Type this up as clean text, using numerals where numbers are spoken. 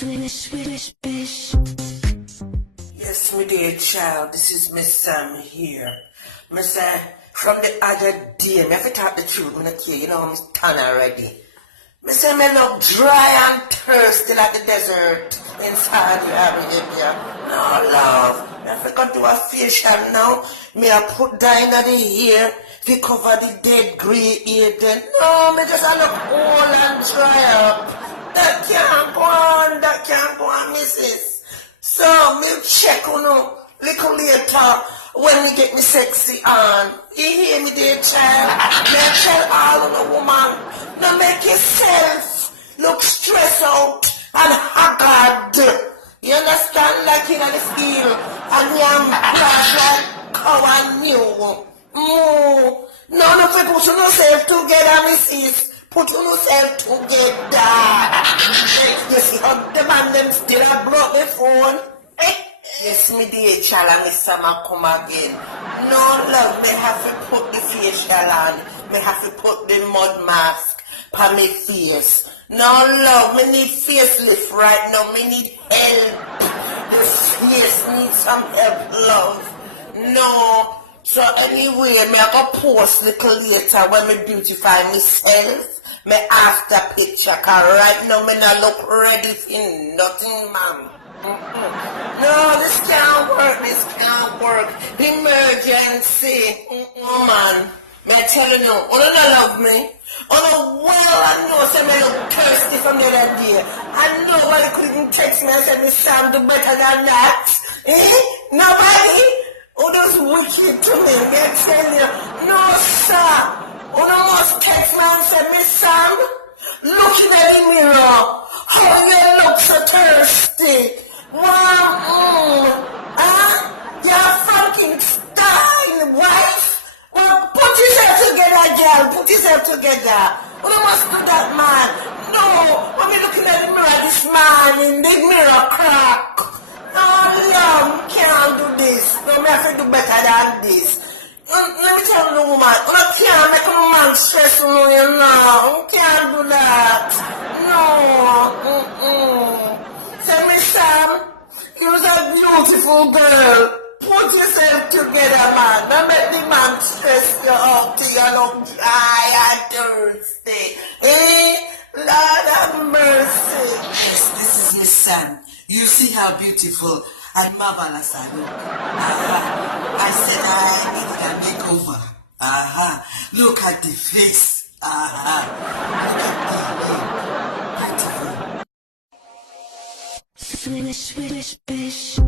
Swish, bish. Yes, my dear child, this is Miss Sam here. Miss from the other day, me have to talk the truth, me not care, you know, I'm done already. Me say me look dry and thirsty like the desert in Saudi Arabia. No love, me have to go do a facial now. Me have put dye in the hair to cover the dead grey hair then. No, me just a look old and dry up. That can't go on, missus. So, me check on you little later when we get me sexy on. You hear me there, child? Me tell all of the woman, now make yourself look stressed out and haggard. You understand? Like in the field, and yam crash like cow and new. No, put yourself together, missus. Put yourself together. You see how the man them still have brought the phone? Yes, me dear child, and Miss Summer come again. No love, me have to put the facial on. Me have to put the mud mask on my face. No love, me need facelift right now. Me need help. The face needs some help, love. No. So anyway, me I go post little later when me beautify myself. Me after picture, cause right now me not look ready for nothing, ma'am. No, this can't work. Emergency. Man, me telling you, you don't love me. Well, I know say me look thirsty from the other day. And nobody couldn't text me and say me Sam do better than that. Nobody? Oh, those wicked to me, me tell you. No, sir. You must text me and say, Miss Sam, looking at the mirror, how you look so thirsty. Wow, you're Frankenstein, wife. Well, put yourself together, girl, put yourself together. You must do that, man. No, when me looking at the mirror this morning, the mirror crack. No, can't do this. No, me have to do better than this. Let me tell you, woman, you can't make a man stress on you now. You can't do that. No. Say, Miss Sam, you're a beautiful girl. Put yourself together, man. Don't make the man stress you out till you look dry and thirsty. Lord have mercy. Yes, this is Miss Sam. You see how beautiful and marvelous I look. I said I needed a makeover. Look at the face. Look at the beautiful. Swish, bish.